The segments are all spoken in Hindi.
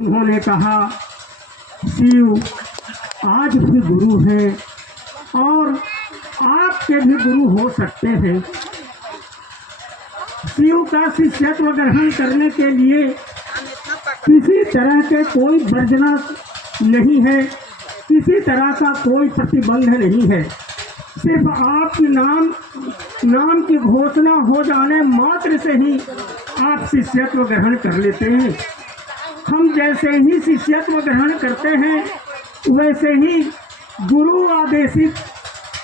उन्होंने कहा शिव आज भी गुरु है और आपके भी गुरु हो सकते हैं। शिव का शिष्यत्व ग्रहण करने के लिए किसी तरह के कोई वर्जना नहीं है, किसी तरह का कोई प्रतिबंध नहीं है। सिर्फ आपकी नाम की घोषणा हो जाने मात्र से ही आप शिष्यत्व ग्रहण कर लेते हैं। हम जैसे ही शिष्यत्व ग्रहण करते हैं वैसे ही गुरु आदेशित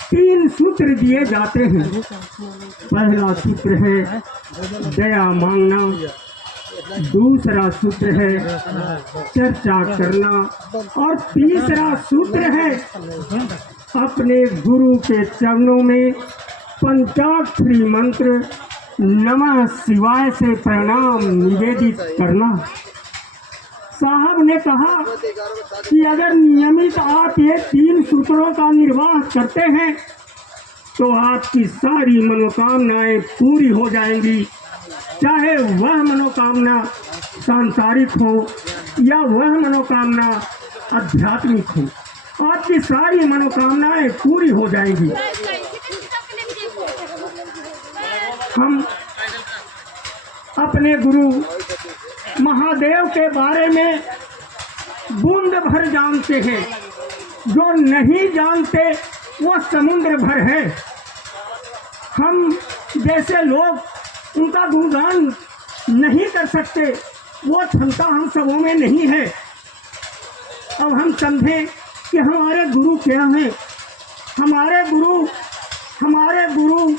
3 सूत्र दिए जाते हैं। पहला सूत्र है दया मांगना, दूसरा सूत्र है चर्चा करना और तीसरा सूत्र है अपने गुरु के चरणों में पंचाक्षरी मंत्र नमः शिवाय से प्रणाम निवेदित करना। साहब ने कहा कि अगर नियमित आप ये 3 सूत्रों का निर्वाह करते हैं तो आपकी सारी मनोकामनाएं पूरी हो जाएंगी, चाहे वह मनोकामना सांसारिक हो या वह मनोकामना आध्यात्मिक हो। आपकी सारी मनोकामनाएं पूरी हो जाएंगी। हम अपने गुरु महादेव के बारे में बूंद भर जानते हैं, जो नहीं जानते वो समुद्र भर है। हम जैसे लोग उनका गुणगान नहीं कर सकते, वो क्षमता हम सबों में नहीं है। अब हम समझें कि हमारे गुरु क्या हैं। हमारे गुरु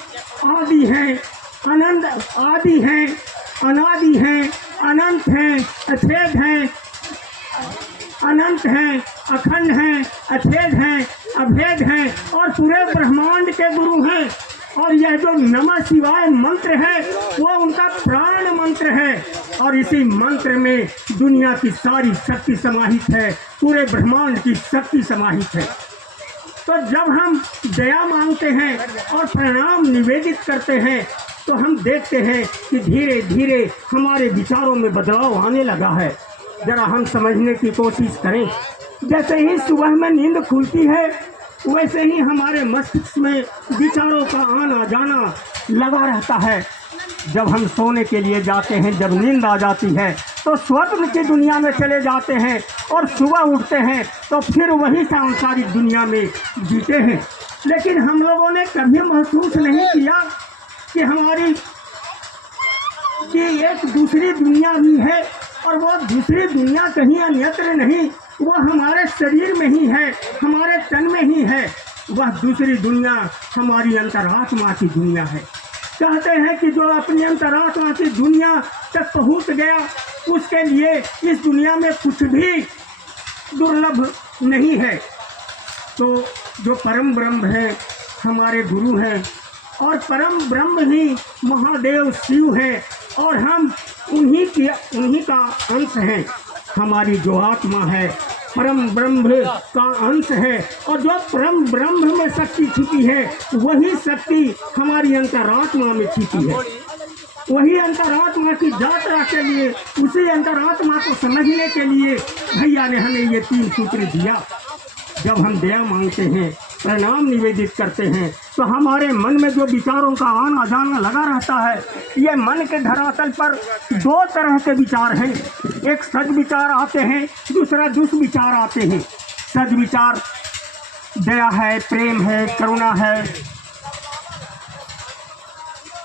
आदि हैं, अनंत आदि हैं, अनादि हैं, अनंत हैं, अछेद हैं, अनंत हैं, अखंड हैं, अछेद हैं, अभेद हैं और पूरे ब्रह्मांड के गुरु हैं। और यह जो नमः शिवाय मंत्र है वो उनका प्राण मंत्र है और इसी मंत्र में दुनिया की सारी शक्ति समाहित है, पूरे ब्रह्मांड की शक्ति समाहित है। तो जब हम दया मांगते हैं और प्रणाम निवेदित करते हैं तो हम देखते हैं कि धीरे धीरे हमारे विचारों में बदलाव आने लगा है। जरा हम समझने की कोशिश करें। जैसे ही सुबह में नींद खुलती है वैसे ही हमारे मस्तिष्क में विचारों का आना जाना लगा रहता है। जब हम सोने के लिए जाते हैं, जब नींद आ जाती है तो स्वप्न की दुनिया में चले जाते हैं और सुबह उठते हैं तो फिर वही सांसारिक दुनिया में जीते हैं। लेकिन हम लोगों ने कभी महसूस नहीं किया कि हमारी एक दूसरी दुनिया भी है और वो दूसरी दुनिया कहीं अन्यत्र नहीं, वो हमारे शरीर में ही है, हमारे तन में ही है। वह दूसरी दुनिया हमारी अंतरात्मा की दुनिया है। कहते हैं कि जो अपनी अंतरात्मा की दुनिया तक पहुंच गया उसके लिए इस दुनिया में कुछ भी दुर्लभ नहीं है। तो जो परम ब्रह्म है हमारे गुरु हैं और परम ब्रह्म ही महादेव शिव है और हम उन्हीं का अंश हैं। हमारी जो आत्मा है परम ब्रह्म का अंश है और जो परम ब्रह्म में शक्ति छिपी है वही शक्ति हमारी अंतरात्मा में छिपी है। वही अंतरात्मा की यात्रा के लिए, उसी अंतरात्मा को समझने के लिए भैया ने हमें ये 3 सूत्र दिया। जब हम दया मांगते हैं, प्रणाम निवेदित करते हैं तो हमारे मन में जो विचारों का आना जाना लगा रहता है, ये मन के धरातल पर 2 तरह के विचार हैं। एक सद विचार आते हैं, दूसरा दुष्विचार आते हैं। सद विचार दया है, प्रेम है, करुणा है,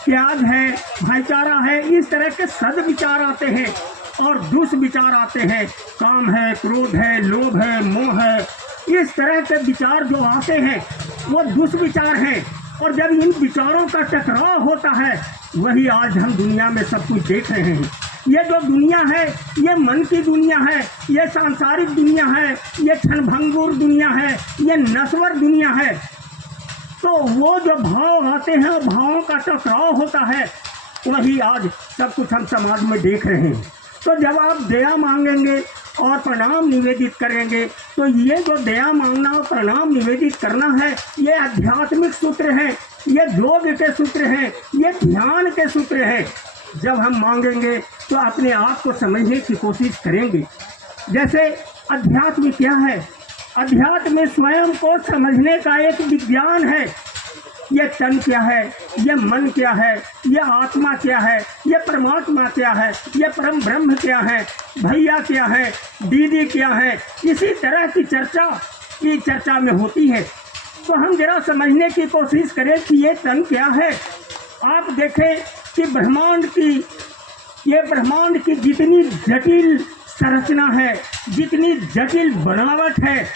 त्याग है, भाईचारा है, इस तरह के सद विचार आते हैं। और दुष्विचार आते हैं, काम है, क्रोध है, लोभ है, मोह है, इस तरह के विचार जो आते हैं वो दुष्विचार हैं। और जब इन विचारों का टकराव होता है वही आज हम दुनिया में सब कुछ देख रहे हैं। ये जो दुनिया है ये मन की दुनिया है, ये सांसारिक दुनिया है, ये क्षणभंगुर दुनिया है, ये नश्वर दुनिया है। तो वो जो भाव आते हैं, भावों का टकराव होता है, वही आज सब कुछ हम समाज में देख रहे हैं। तो जब आप दया मांगेंगे और प्रणाम निवेदित करेंगे तो ये जो दया मांगना और प्रणाम निवेदित करना है ये आध्यात्मिक सूत्र हैं, ये योग के सूत्र हैं, ये ध्यान के सूत्र हैं। जब हम मांगेंगे तो अपने आप को समझने की कोशिश करेंगे जैसे अध्यात्म क्या है? अध्यात्म में स्वयं को समझने का एक विज्ञान है। ये तन क्या है, ये मन क्या है, ये आत्मा क्या है, ये परमात्मा क्या है, ये परम ब्रह्म क्या है, भैया क्या है, दीदी क्या है, इसी तरह की चर्चा में होती है। तो हम जरा समझने की कोशिश करें कि ये तन क्या है। आप देखें कि ब्रह्मांड की जितनी जटिल संरचना है, जितनी जटिल बनावट है,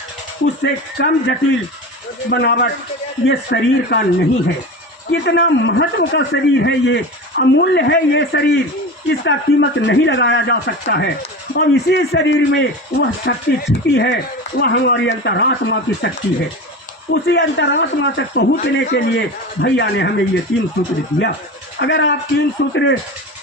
उससे कम जटिल बनावट ये शरीर का नहीं है। कितना महत्व का शरीर है ये, अमूल्य है ये शरीर, इसका कीमत नहीं लगाया जा सकता है। और इसी शरीर में वह शक्ति छिपी है, वह हमारी अंतरात्मा की शक्ति है। उसी अंतरात्मा तक पहुँचने के लिए भैया ने हमें ये 3 सूत्र दिया। अगर आप 3 सूत्र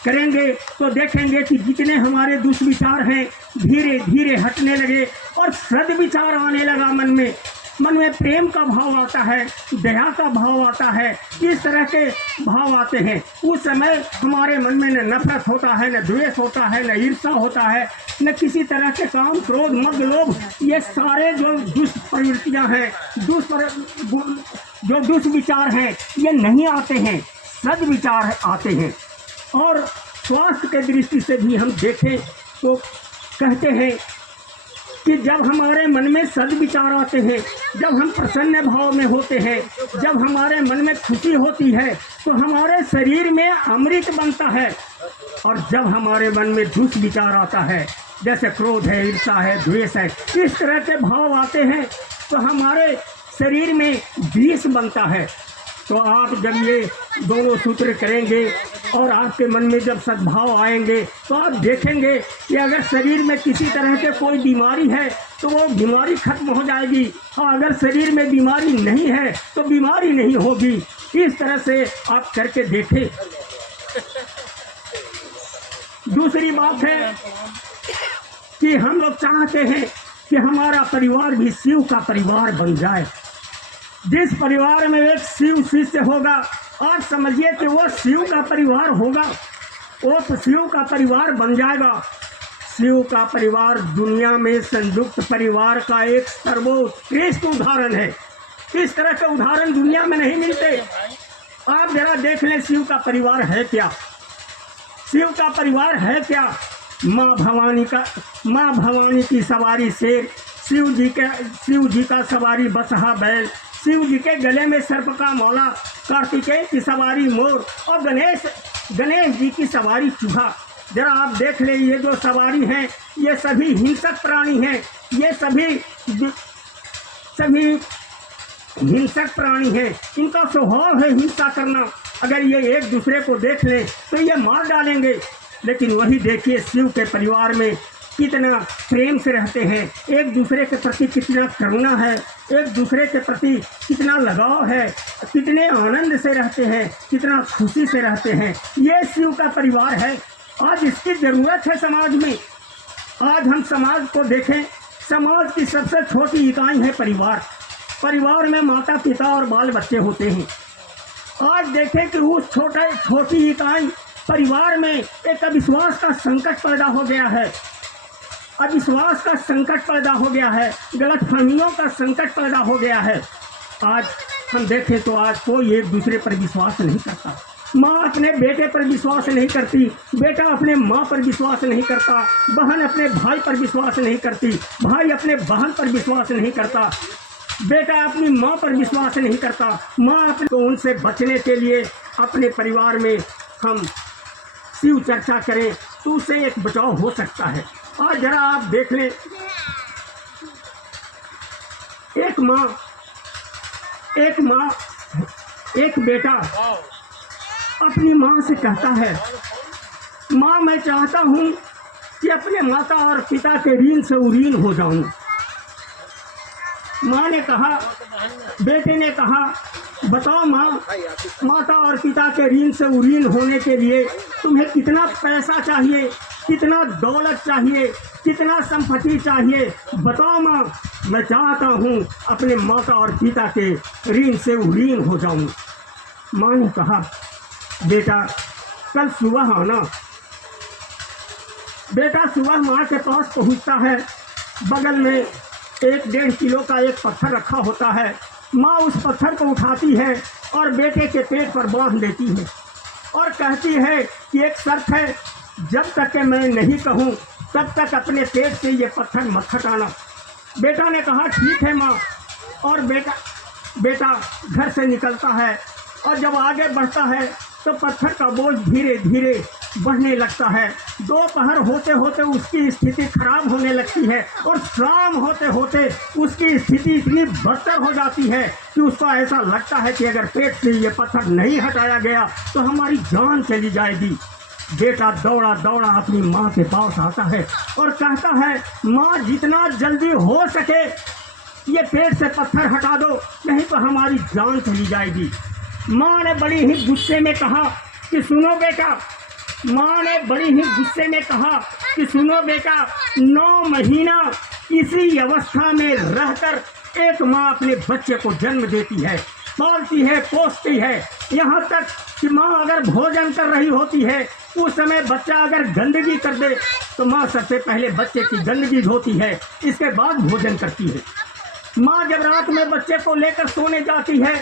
करेंगे तो देखेंगे कि जितने हमारे दुष्विचार हैं धीरे धीरे हटने लगे और सद्विचार आने लगा। मन में प्रेम का भाव आता है, दया का भाव आता है, इस तरह के भाव आते हैं। उस समय हमारे मन में न नफरत होता है, न द्वेष होता है, न ईर्ष्या होता है, न किसी तरह के काम, क्रोध, मद, लोभ, ये सारे जो दुष्ट प्रवृत्तियाँ हैं, जो दुष्विचार हैं, ये नहीं आते हैं, सद्विचार आते हैं। और स्वास्थ्य के दृष्टि से भी हम देखें तो कहते हैं कि जब हमारे मन में सद्विचार आते हैं, जब हम प्रसन्न भाव में होते हैं, जब हमारे मन में खुशी होती है, तो हमारे शरीर में अमृत बनता है। और जब हमारे मन में दुष्विचार आता है, जैसे क्रोध है, ईर्ष्या है, द्वेष है, इस तरह के भाव आते हैं, तो हमारे शरीर में विष बनता है। तो आप जब ये दोनों सूत्र करेंगे और आपके मन में जब सद्भाव आएंगे, तो आप देखेंगे कि अगर शरीर में किसी तरह के कोई बीमारी है तो वो बीमारी खत्म हो जाएगी, और अगर शरीर में बीमारी नहीं है तो बीमारी नहीं होगी। इस तरह से आप करके देखें। दूसरी बात है कि हम लोग चाहते हैं कि हमारा परिवार भी शिव का परिवार बन जाए। जिस परिवार में एक शिव शिष्य होगा, आप समझिए कि वो शिव का परिवार होगा, वो तो शिव का परिवार बन जाएगा। शिव का परिवार दुनिया में संयुक्त परिवार का एक सर्वोत्कृष्ट उदाहरण है। इस तरह के उदाहरण दुनिया में नहीं मिलते। आप जरा देख लें शिव का परिवार है क्या। शिव का परिवार है क्या? माँ भवानी की सवारी शेर, शिव जी का सवारी बसहा बैल, शिव जी के गले में सर्प का माला, कार्तिकेय की सवारी मोर, और गणेश जी की सवारी चूहा। जरा आप देख ले, ये जो सवारी हैं ये सभी हिंसक प्राणी हैं, ये सभी हिंसक प्राणी हैं। इनका स्वभाव है हिंसा करना। अगर ये एक दूसरे को देख लें तो ये मार डालेंगे। लेकिन वही देखिए शिव के परिवार में कितना प्रेम से रहते हैं, एक दूसरे के प्रति कितना करुणा है, एक दूसरे के प्रति कितना लगाव है, कितने आनंद से रहते हैं, कितना खुशी से रहते हैं। ये शिव का परिवार है। आज इसकी ज़रूरत है समाज में। आज हम समाज को देखें, समाज की सबसे छोटी इकाई है परिवार। परिवार में माता पिता और बाल बच्चे होते हैं। आज देखें कि उस छोटी इकाई परिवार में एक अविश्वास का संकट पैदा हो गया है। अविश्वास का संकट पैदा हो गया है, गलतफहमियों का संकट पैदा हो गया है। आज हम देखें तो आज कोई एक दूसरे पर विश्वास नहीं करता। माँ अपने बेटे पर विश्वास नहीं करती, बेटा अपने माँ पर विश्वास नहीं करता, बहन अपने भाई पर विश्वास नहीं करती, भाई अपने बहन पर विश्वास नहीं करता, बेटा अपनी माँ पर विश्वास नहीं करता, माँ अपने। तो उनसे बचने के लिए अपने परिवार में हम शिव चर्चा करें तो उससे एक बचाव हो सकता है। और जरा आप देख लें, एक बेटा अपनी माँ से कहता है, माँ मैं चाहता हूँ कि अपने माता और पिता के ऋण से उरीन हो जाऊँ। माँ ने कहा, बेटे ने कहा, बताओ माँ, माता और पिता के ऋण से उरीन होने के लिए तुम्हें कितना पैसा चाहिए, कितना दौलत चाहिए, कितना संपत्ति चाहिए, बताओ माँ। मैं चाहता हूँ अपने माता और पिता के ऋण से उरीन हो जाऊँ। माँ ने कहा, बेटा कल सुबह आना, बेटा सुबह माँ के पास पहुँचता है, बगल में 1-1.5 किलो का एक पत्थर रखा होता है। माँ उस पत्थर को उठाती है और बेटे के पेट पर बांध देती है और कहती है कि एक शर्त है, जब तक कि मैं नहीं कहूँ तब तक अपने पेट से ये पत्थर मत हटाना। बेटा ने कहा ठीक है माँ, और बेटा घर से निकलता है और जब आगे बढ़ता है तो पत्थर का बोझ धीरे धीरे बढ़ने लगता है। दोपहर होते होते उसकी स्थिति खराब होने लगती है और शाम होते होते उसकी स्थिति इतनी बदतर हो जाती है कि उसको ऐसा लगता है कि अगर पेट से ये पत्थर नहीं हटाया गया तो हमारी जान चली जाएगी। बेटा दौड़ा दौड़ा अपनी माँ के पास आता है और कहता है, माँ जितना जल्दी हो सके ये पेट से पत्थर हटा दो, नहीं तो हमारी जान चली जाएगी। माँ ने बड़ी ही गुस्से में कहा कि सुनो बेटा, माँ ने बड़ी ही गुस्से में कहा कि सुनो बेटा, 9 महीना इसी अवस्था में रहकर एक माँ अपने बच्चे को जन्म देती है, पालती है, पोसती है। यहाँ तक कि माँ अगर भोजन कर रही होती है उस समय बच्चा अगर गंदगी कर दे तो माँ सबसे पहले बच्चे की गंदगी धोती है, इसके बाद भोजन करती है। माँ जब रात में बच्चे को लेकर सोने जाती है,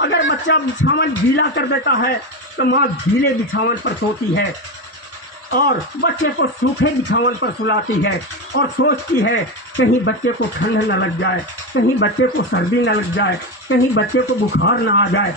अगर बच्चा बिछावन गीला कर देता है तो माँ गीले बिछावन पर सोती है और बच्चे को सूखे बिछावन पर सुलाती है और सोचती है कहीं बच्चे को ठंड न लग जाए, कहीं बच्चे को सर्दी न लग जाए, कहीं बच्चे को बुखार न आ जाए।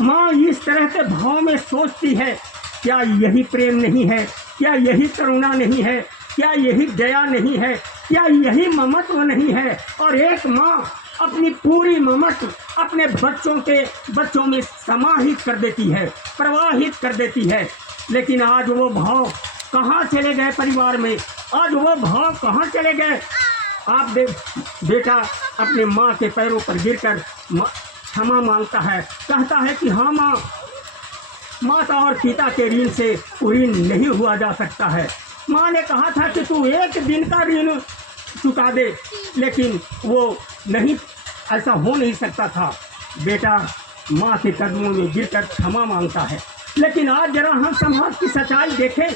माँ इस तरह के भाव में सोचती है। क्या यही प्रेम नहीं है? क्या यही करुणा नहीं है? क्या यही दया नहीं है? क्या यही ममत्व नहीं है? और एक माँ अपनी पूरी ममत्व अपने बच्चों में समाहित कर देती है, प्रवाहित कर देती है। लेकिन आज वो भाव कहाँ चले गए परिवार में? आज वो भाव कहाँ चले गए? आप बेटा अपने माँ के पैरों पर गिरकर क्षमा मांगता है, कहता है कि हाँ माँ, माता और पिता के ऋण से ऋण नहीं हुआ जा सकता है। माँ ने कहा था कि तू 1 दिन का ऋण चुका दे, लेकिन वो नहीं, ऐसा हो नहीं सकता था। बेटा माँ के कदमों में गिरकर क्षमा मांगता है। लेकिन आज जरा हम समाज की सच्चाई देखें।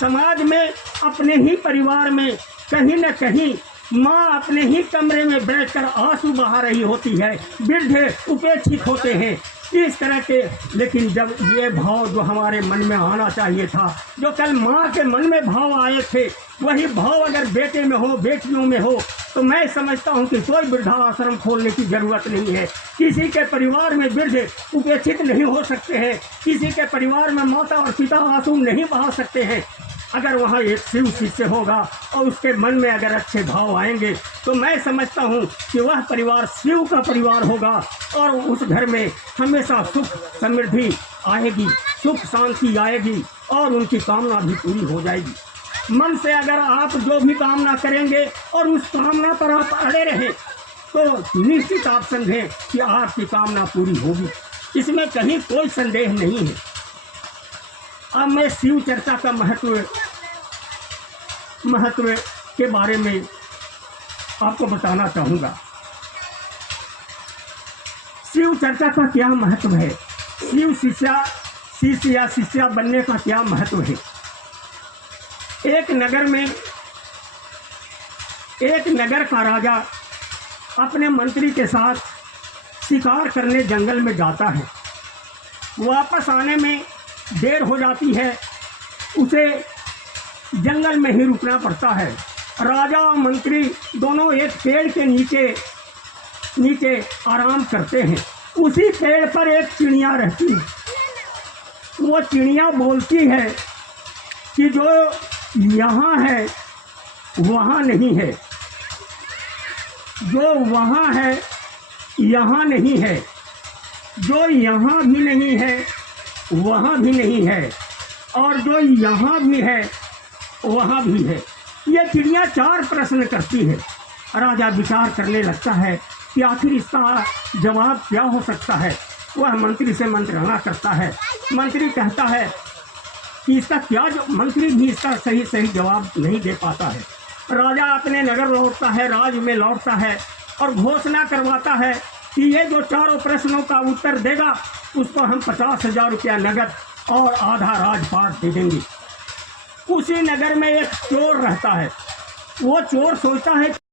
समाज में अपने ही परिवार में कहीं न कहीं माँ अपने ही कमरे में बैठकर आंसू बहा रही होती है, वृद्ध उपेक्षित होते हैं, इस तरह के। लेकिन जब ये भाव जो हमारे मन में आना चाहिए था, जो कल माँ के मन में भाव आए थे, वही भाव अगर बेटे में हो, बेटियों में हो, तो मैं समझता हूँ कि कोई वृद्धाश्रम खोलने की ज़रूरत नहीं है। किसी के परिवार में वृद्ध उपेक्षित नहीं हो सकते हैं, किसी के परिवार में माता और पिता आंसू नहीं बहा सकते हैं। अगर वहाँ एक शिव शिष्य होगा और उसके मन में अगर अच्छे भाव आएंगे तो मैं समझता हूँ कि वह परिवार शिव का परिवार होगा और उस घर में हमेशा सुख समृद्धि आएगी, सुख शांति आएगी और उनकी कामना भी पूरी हो जाएगी। मन से अगर आप जो भी कामना करेंगे और उस कामना पर आप अड़े रहें तो निश्चित आप समझें कि आपकी कामना पूरी होगी, इसमें कहीं कोई संदेह नहीं है। अब मैं शिव चर्चा का महत्व के बारे में आपको बताना चाहूँगा। शिव चर्चा का क्या महत्व है? शिव शिष्य या शिष्या बनने का क्या महत्व है? एक नगर का राजा अपने मंत्री के साथ शिकार करने जंगल में जाता है। वापस आने में देर हो जाती है, उसे जंगल में ही रुकना पड़ता है। राजा और मंत्री दोनों एक पेड़ के नीचे आराम करते हैं। उसी पेड़ पर एक चिड़िया रहती है। वो चिड़िया बोलती है कि जो यहाँ है वहाँ नहीं है, जो वहाँ है यहाँ नहीं है, जो यहाँ भी नहीं है वहाँ भी नहीं है, और जो यहाँ भी है वहाँ भी है। ये चिड़िया 4 प्रश्न करती है। राजा विचार करने लगता है कि आखिर इसका जवाब क्या हो सकता है। वह मंत्री से मंत्रणा करता है। मंत्री कहता है कि इसका क्या मंत्री भी इसका सही जवाब नहीं दे पाता है। राजा अपने नगर लौटता है, राज में लौटता है और घोषणा करवाता है कि ये जो 4 प्रश्नों का उत्तर देगा उसको हम 50,000 रुपया नगद और आधा राजपाट दे देंगे। उसी नगर में एक चोर रहता है। वो चोर सोचता है